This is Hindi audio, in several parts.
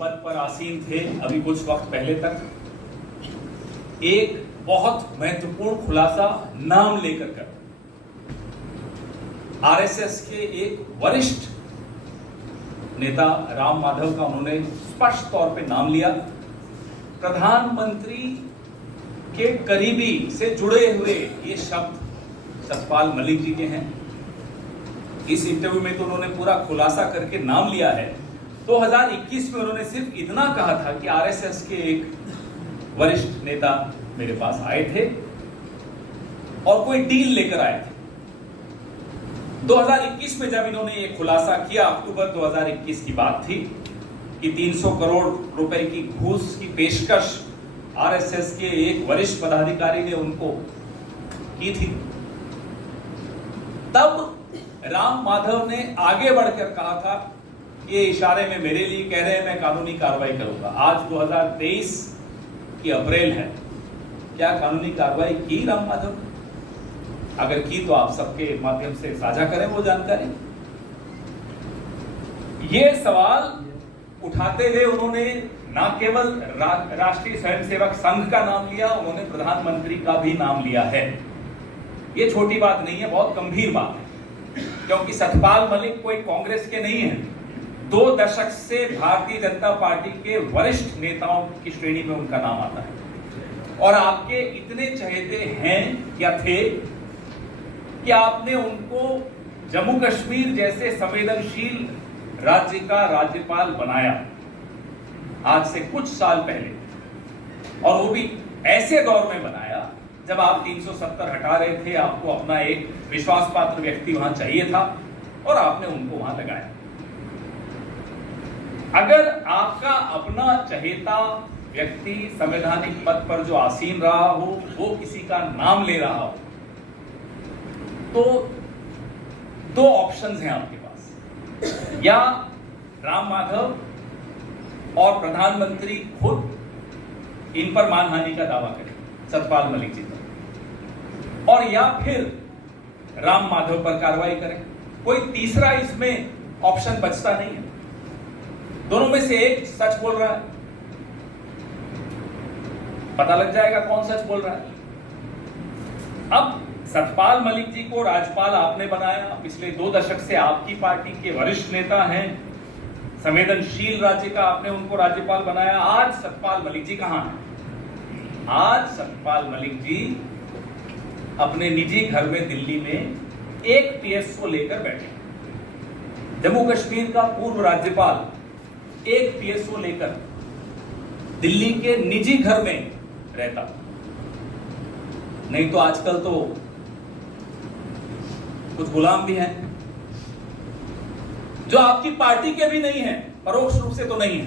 पद पर आसीन थे अभी कुछ वक्त पहले तक, एक बहुत महत्वपूर्ण खुलासा नाम लेकर कर आरएसएस के एक वरिष्ठ नेता राम माधव का उन्होंने स्पष्ट तौर पे नाम लिया। प्रधानमंत्री के करीबी से जुड़े हुए ये शब्द सतपाल मलिक जी के हैं। इस इंटरव्यू में तो उन्होंने पूरा खुलासा करके नाम लिया है। 2021 में उन्होंने सिर्फ इतना कहा था कि आरएसएस के एक वरिष्ठ नेता मेरे पास आए थे और कोई डील लेकर आए थे। 2021 में जब इन्होंने ये खुलासा किया, अक्टूबर 2021 की बात थी कि 300 करोड़ रुपए की घूस की पेशकश आरएसएस के एक वरिष्ठ पदाधिकारी ने उनको की थी। तब राम माधव ने आगे बढ़कर कहा था, ये इशारे में मेरे लिए कह रहे हैं, मैं कानूनी कार्रवाई करूंगा। आज 2023 की अप्रैल है, क्या कानूनी कार्रवाई की राम माधव? अगर की तो आप सबके माध्यम से साझा करें वो जानकारी। ये सवाल उठाते हुए उन्होंने न केवल राष्ट्रीय स्वयंसेवक संघ का नाम लिया, उन्होंने प्रधानमंत्री का भी नाम लिया है। ये छोटी बात नहीं है, बहुत गंभीर बात है, क्योंकि सतपाल मलिक कोई कांग्रेस के नहीं है। 2 दशक से भारतीय जनता पार्टी के वरिष्ठ नेताओं की श्रेणी में उनका नाम आता है और आपके इतने चहेते हैं या थे कि आपने उनको जम्मू कश्मीर जैसे संवेदनशील राज्य का राज्यपाल बनाया आज से कुछ साल पहले, और वो भी ऐसे दौर में बनाया जब आप 370 हटा रहे थे। आपको अपना एक विश्वास पात्र व्यक्ति वहां चाहिए था और आपने उनको वहां लगाया। अगर आपका अपना चहेता व्यक्ति संवैधानिक पद पर जो आसीन रहा हो वो किसी का नाम ले रहा हो तो 2 ऑप्शंस हैं आपके पास, या राम माधव और प्रधानमंत्री खुद इन पर मानहानि का दावा करें सतपाल मलिक जी पर, और या फिर राम माधव पर कार्रवाई करें। कोई तीसरा इसमें ऑप्शन बचता नहीं है, दोनों में से एक सच बोल रहा है। पता लग जाएगा कौन सच बोल रहा है। अब सतपाल मलिक जी को राज्यपाल आपने बनाया, पिछले 2 दशक से आपकी पार्टी के वरिष्ठ नेता हैं, संवेदनशील राज्य का आपने उनको राज्यपाल बनाया। आज सतपाल मलिक जी कहां हैं? आज सतपाल मलिक जी अपने निजी घर में दिल्ली में एक पीएसओ लेकर बैठे। जम्मू कश्मीर का पूर्व राज्यपाल एक पीएसओ लेकर दिल्ली के निजी घर में रहता। नहीं तो आजकल तो कुछ गुलाम भी हैं जो आपकी पार्टी के भी नहीं हैं, परोक्ष रूप से तो नहीं है।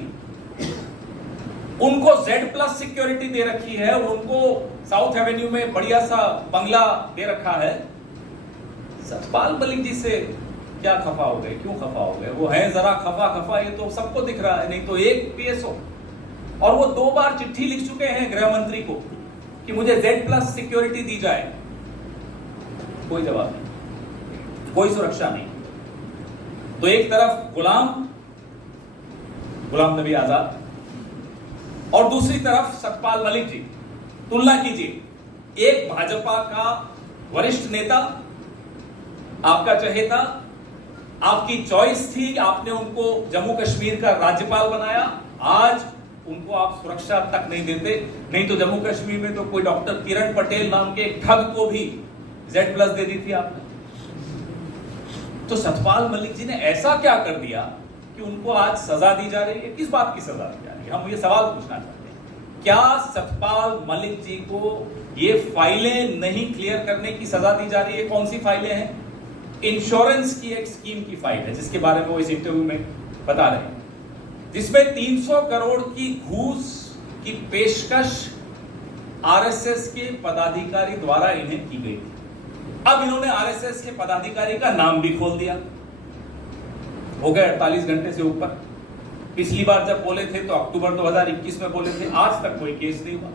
उनको Z+ सिक्योरिटी दे रखी है, उनको साउथ एवेन्यू में बढ़िया सा बंगला दे रखा है। सतपाल मलिक जी से क्या खफा हो गए? क्यों खफा हो गए? वो है जरा खफा, ये तो सबको दिख रहा है। नहीं तो एक पीएसओ, और वो 2 बार चिट्ठी लिख चुके हैं गृह मंत्री को कि मुझे Z+ सिक्योरिटी दी जाए। कोई जवाब नहीं, कोई सुरक्षा नहीं। तो एक तरफ गुलाम नबी आजाद और दूसरी तरफ सतपाल मलिक जी। तुलना कीजिए, एक भाजपा का वरिष्ठ नेता, आपका चहेता, आपकी चॉइस थी, आपने उनको जम्मू कश्मीर का राज्यपाल बनाया। आज उनको आप सुरक्षा तक नहीं देते। नहीं तो जम्मू कश्मीर में तो कोई डॉक्टर किरण पटेल नाम के एक ठग को भी Z+ दे दी थी आपने। तो सतपाल मलिक जी ने ऐसा क्या कर दिया कि उनको आज सजा दी जा रही है? किस बात की सजा दी जा रही है? हम ये सवाल पूछना चाहते हैं। क्या सतपाल मलिक जी को ये फाइलें नहीं क्लियर करने की सजा दी जा रही है? कौन सी फाइलें हैं? इंश्योरेंस की एक स्कीम की फाइल है जिसके बारे में वो इस इंटरव्यू में बता रहे हैं, जिसमें 300 करोड़ की घूस की पेशकश आरएसएस के पदाधिकारी द्वारा इन्हें की गई थी। अब इन्होंने आरएसएस के पदाधिकारी का नाम भी खोल दिया। हो गए 48 घंटे से ऊपर। पिछली बार जब बोले थे तो अक्टूबर 2021 में बोले थे, आज तक कोई केस नहीं हुआ।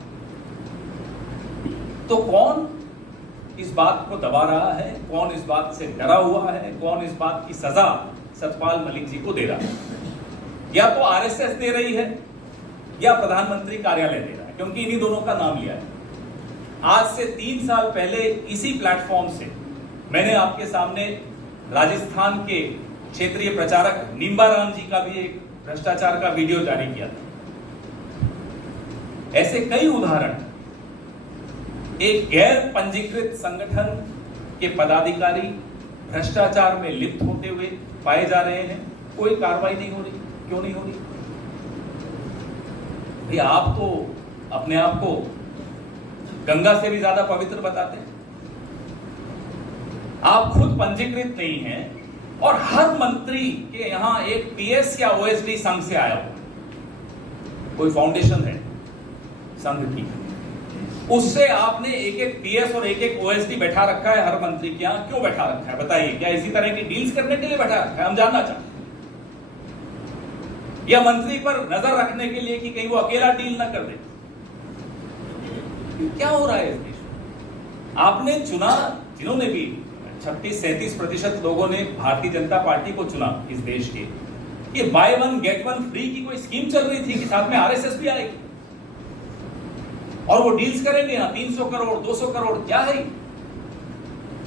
तो कौन इस बात को दबा रहा है? कौन इस बात से डरा हुआ है? कौन इस बात की सजा सतपाल मलिक जी को दे रहा है? या तो आरएसएस दे रही है या प्रधानमंत्री कार्यालय दे रहा है, क्योंकि इन्हीं दोनों का नाम लिया है। आज से 3 साल पहले इसी प्लेटफॉर्म से मैंने आपके सामने राजस्थान के क्षेत्रीय प्रचारक निम्बाराम जी का भी एक भ्रष्टाचार का वीडियो जारी किया था। ऐसे कई उदाहरण, एक गैर पंजीकृत संगठन के पदाधिकारी भ्रष्टाचार में लिप्त होते हुए पाए जा रहे हैं, कोई कार्रवाई नहीं हो रही। क्यों नहीं हो रही? भाई आप तो अपने आप को गंगा से भी ज्यादा पवित्र बताते हैं। आप खुद पंजीकृत नहीं हैं और हर मंत्री के यहां एक पीएस या ओएसडी संघ से आया हो, कोई फाउंडेशन है संघ की, उससे आपने एक एक पीएस और एक एक ओएसडी बैठा रखा है हर मंत्री के यहां। क्यों बैठा रखा है बताइए? क्या इसी तरह की डील्स करने के लिए बैठा रखा है? हम जानना चाहते हैं। या मंत्री पर नजर रखने के लिए कि कहीं वो अकेला डील ना कर दे? क्या हो रहा है इस देश में? आपने चुना, जिन्होंने भी 36-37% लोगों ने भारतीय जनता पार्टी को चुना इस देश के, ये by one get one free की कोई स्कीम चल रही थी कि साथ में आरएसएस भी आएगी और वो डील्स करेंगे ना 300 करोड़ 200 करोड़, क्या है?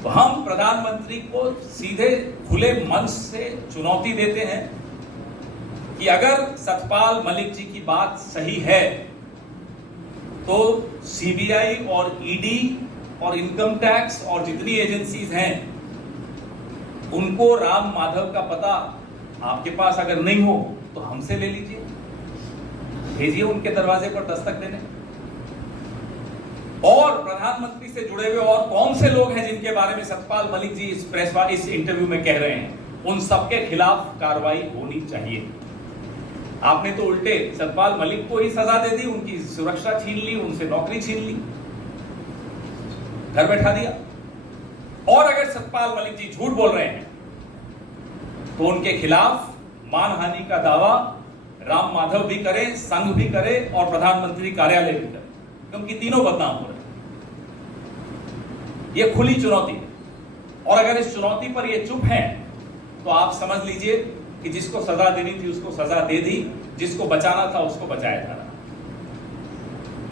तो हम प्रधानमंत्री को सीधे खुले मंच से चुनौती देते हैं कि अगर सतपाल मलिक जी की बात सही है तो सीबीआई और ईडी और इनकम टैक्स और जितनी एजेंसीज हैं उनको राम माधव का पता आपके पास अगर नहीं हो तो हमसे ले लीजिए, भेजिए उनके दरवाजे पर दस्तक देने। और प्रधानमंत्री से जुड़े हुए और कौन से लोग हैं जिनके बारे में सतपाल मलिक जी इस इंटरव्यू में कह रहे हैं, उन सबके खिलाफ कार्रवाई होनी चाहिए। आपने तो उल्टे सतपाल मलिक को ही सजा दे दी, उनकी सुरक्षा छीन ली, उनसे नौकरी छीन ली, घर बैठा दिया। और अगर सतपाल मलिक जी झूठ बोल रहे हैं तो उनके खिलाफ मानहानि का दावा राम माधव भी करे, संघ भी करे और प्रधानमंत्री कार्यालय भी करे, क्योंकि तीनों बदनाम हो रहे हैं। यह खुली चुनौती है और अगर इस चुनौती पर ये चुप हैं तो आप समझ लीजिए कि जिसको सजा देनी थी उसको सजा दे दी, जिसको बचाना था उसको बचाया जा रहा।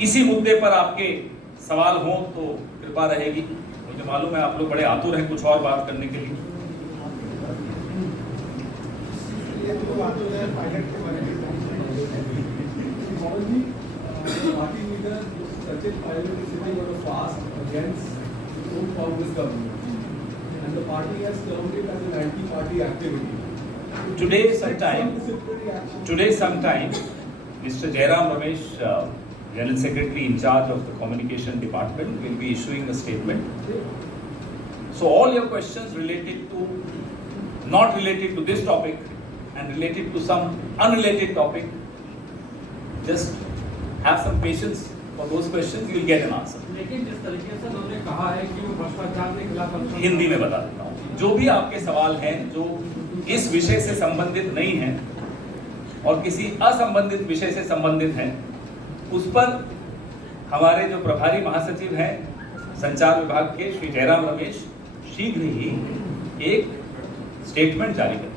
इसी मुद्दे पर आपके सवाल हो तो कृपा रहेगी। मुझे मालूम है आप लोग बड़े आतुर हैं कुछ और बात करने के लिए। Today sometime, Mr. Jairam Ramesh, General Secretary in charge of the Communication Department, will be issuing a statement. So all your questions not related to this topic and related to some unrelated topic, just have some patience for those questions, you will get an answer. लेकिन जिस तरीके से उन्होंने कहा है कि वो भ्रष्टाचार के खिलाफ, हिंदी में बता देता हूँ, जो भी आपके सवाल हैं जो इस विषय से संबंधित नहीं हैं और किसी असंबंधित विषय से संबंधित हैं, उस पर हमारे जो प्रभारी महासचिव हैं संचार विभाग के श्री जयराम रमेश शीघ्र ही एक स्टेटमेंट जारी करेंगे,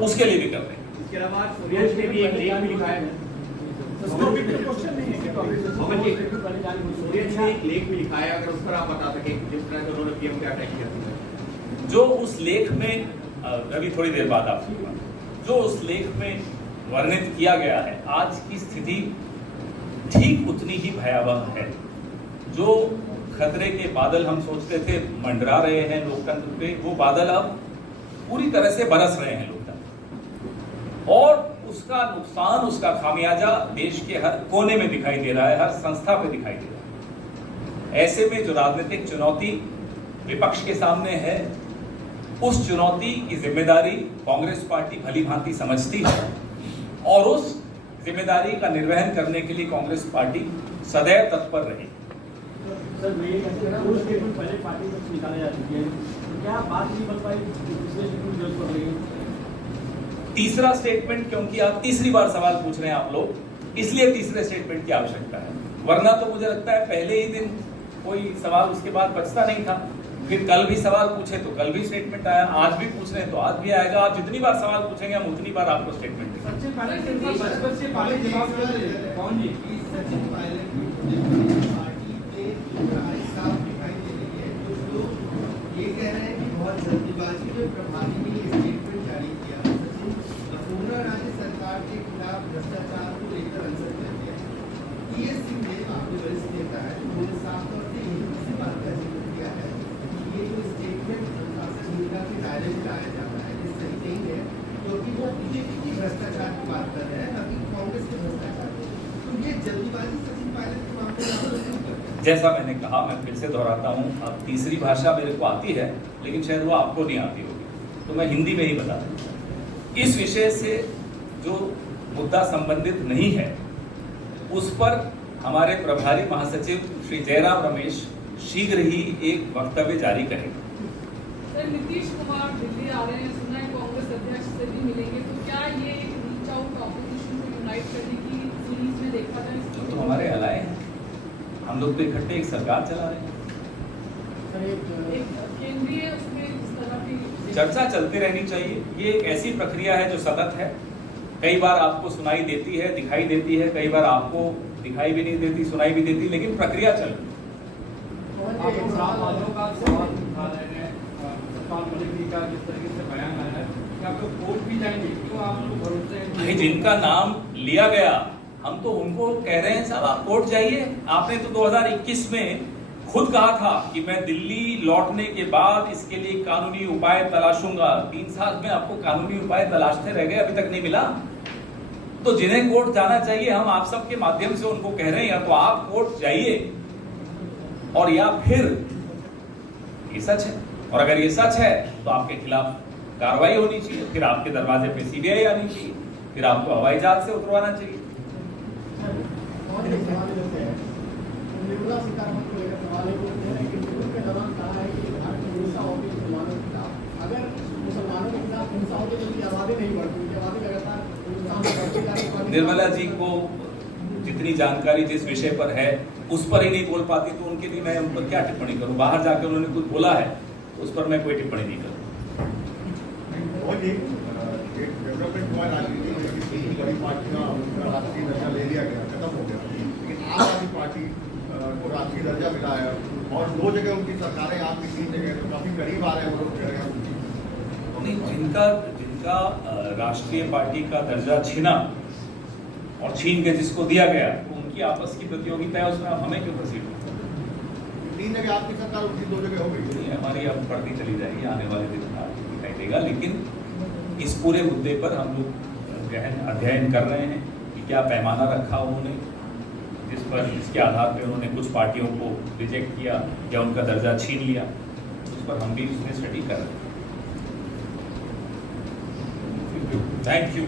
उसके लिए भी कर रहे हैं। इसके अलावा सूर्यवंश ने भी एक लेख में लिखा है, सूर्यवंश ने एक लेख में लिखा है, अगर उस पर आप बता सकें जिस तरह से उन्होंने पीएम के अटैक किया। जो उस लेख में अभी थोड़ी देर बाद आपसे जो उस लेख में वर्णित किया गया है, आज की स्थिति ठीक उतनी ही भयावह है। जो खतरे के बादल हम सोचते थे मंडरा रहे हैं लोकतंत्र पे, वो बादल अब पूरी तरह से बरस रहे हैं लोकतंत्र, और उसका नुकसान, उसका खामियाजा देश के हर कोने में दिखाई दे रहा है, हर संस्था पे दिखाई दे रहा है। ऐसे में जो राजनीतिक चुनौती विपक्ष के सामने है, उस चुनौती की जिम्मेदारी कांग्रेस पार्टी भली भांति समझती है और उस जिम्मेदारी का निर्वहन करने के लिए कांग्रेस पार्टी सदैव तत्पर रही। सर मैं ये कहता हूं, वो स्टेटमेंट पहले पार्टी से निकाले जा चुके हैं, तो क्या बात नहीं बन पाई, दूसरे स्टेटमेंट जरूरत पड़ रही है? तीसरा स्टेटमेंट, क्योंकि आप तीसरी बार सवाल पूछ रहे हैं आप लोग, इसलिए तीसरे स्टेटमेंट की आवश्यकता है, वरना तो मुझे लगता है पहले ही दिन कोई सवाल उसके बाद बचता नहीं था। फिर कल भी सवाल पूछे तो कल भी स्टेटमेंट आया, आज भी पूछ रहे हैं तो आज भी आएगा। आप जितनी बार सवाल पूछेंगे हम उतनी बार आपको स्टेटमेंट देंगे। सचिन पायलट के ऊपर बचपन से पहले जवाब दे रहे हैं। कौन जी? सचिन पायलट की पार्टी में राय साफ दिखाई दे रही है। कुछ लोग ये कह रहे हैं कि बहुत जल्दीबाजी में प्रभारी ने ये स्टेटमेंट जारी किया। सचिन पूर्ण राज्य सरकार के खिलाफ भ्रष्टाचार को लेकर अनशन कर दिया। टीएस सिंह आपके वरिष्ठ नेता है, उन्होंने साफ तौर से इसी बात का जिक्र किया है कि ये जो स्टेटमेंट अनुशासनहीनता के दायरे में लाया जा रहा है ये सही नहीं है, क्योंकि वो बीजेपी की भ्रष्टाचार की बात कर रहे हैं, अभी कांग्रेस के भ्रष्टाचार की। तो ये जल्दीबाजी सचिन पायलट के मामले में आप लोग क्यों करते हैं? जैसा मैंने कहा, मैं फिर से दोहराता हूँ, अब तीसरी भाषा मेरे को आती है लेकिन शायद वो आपको नहीं आती होगी, तो मैं हिंदी में ही बता दूँ। इस विषय से जो मुद्दा संबंधित नहीं है उस पर हमारे प्रभारी महासचिव श्री जयराम रमेश शीघ्र ही एक वक्तव्य जारी करेंगे। सर, नीतीश कुमार दिल्ली आ रहे हैं, सुना है कांग्रेस अध्यक्ष से भी मिलेंगे, तो क्या ये एक रीच आउट ऑपोजिशन को यूनाइट करने की सीरीज में देखा जाए? तो हमारे अलाय हैं, हम लोग तो इकट्ठे एक सरकार चला रहे हैं। एक केंद्रीय उसमें इस तरह की चर्चा चलती रहनी चाहिए। ये एक ऐसी प्रक्रिया है जो सतत है, कई बार आपको सुनाई देती है, दिखाई देती है, कई बार आपको दिखाई भी नहीं देती, सुनाई भी देती, लेकिन प्रक्रिया चल रही है। आप अपराधवादियों का सवाल उठा रहे हैं, सतपाल मलिक जी का जिस तरीके से बयान आया है कि आप लोग कोर्ट भी जाएंगे, क्यों आप लोग भरोसे हैं? भाई जिनका नाम लिया गया हम तो उनको कह रहे हैं साहब आप कोर्ट जाइए। आपने तो 2021 में खुद कहा था कि मैं दिल्ली लौटने के बाद इसके लिए कानूनी उपाय तलाशूंगा। 3 साल में आपको कानूनी उपाय तलाशते रह गए, अभी तक नहीं मिला। तो जिन्हें कोर्ट जाना चाहिए हम आप सबके माध्यम से उनको कह रहे हैं, या तो आप कोर्ट जाइए और या फिर ये सच है, और अगर ये सच है तो आपके खिलाफ कार्रवाई होनी चाहिए, फिर आपके दरवाजे पे सीबीआई आनी चाहिए, फिर आपको हवाई जहाज से उतरवाना चाहिए। निर्मला सीतारमण को लेकर सवाल है, वो कह रहे हैं कि मीटिंग के दौरान कहा है कि भारत में हिंसा होगी मुसलमानों के खिलाफ। अगर मुसलमानों के खिलाफ हिंसा होगी तो उनकी आबादी नहीं बढ़ती, उनकी आबादी लगातार हिंसा में बढ़ती जा रही है। निर्मला जी को जितनी जानकारी जिस विषय पर है उस पर ही नहीं बोल पाती, तो उनके लिए मैं उन पर क्या टिप्पणी करूं? बाहर जाकर उन्होंने कुछ बोला है उस पर मैं कोई टिप्पणी नहीं करूं। और एक डेवलपमेंट हुआ राजनीति में कि तीन बड़ी पार्टियां उनका राष्ट्रीय दर्जा ले लिया गया, खत्म हो गया, लेकिन आम आदमी पार्टी को राष्ट्रीय दर्जा मिला है और 2 जगह उनकी सरकारें आपकी 3 जगह तो काफी करीब आ रहे हैं वो लोग नहीं, जिनका राष्ट्रीय पार्टी का दर्जा छीना और छीन के जिसको दिया गया तो उनकी आपस की प्रतियोगिता है, उसमें आप हमें क्यों घसीटते? 3 जगह आपकी सरकार उनकी 2 जगह हो गई। हमारी अब बढ़ती चली जाएगी, आने वाले दिन में आपको दिखाई देगा। लेकिन इस पूरे मुद्दे पर हम लोग गहन अध्ययन कर रहे हैं कि क्या पैमाना रखा उन्होंने, जिस पर इसके आधार पर उन्होंने कुछ पार्टियों को रिजेक्ट किया या उनका दर्जा छीन लिया, उस पर हम भी उसमें स्टडी कर रहे हैं। Thank you.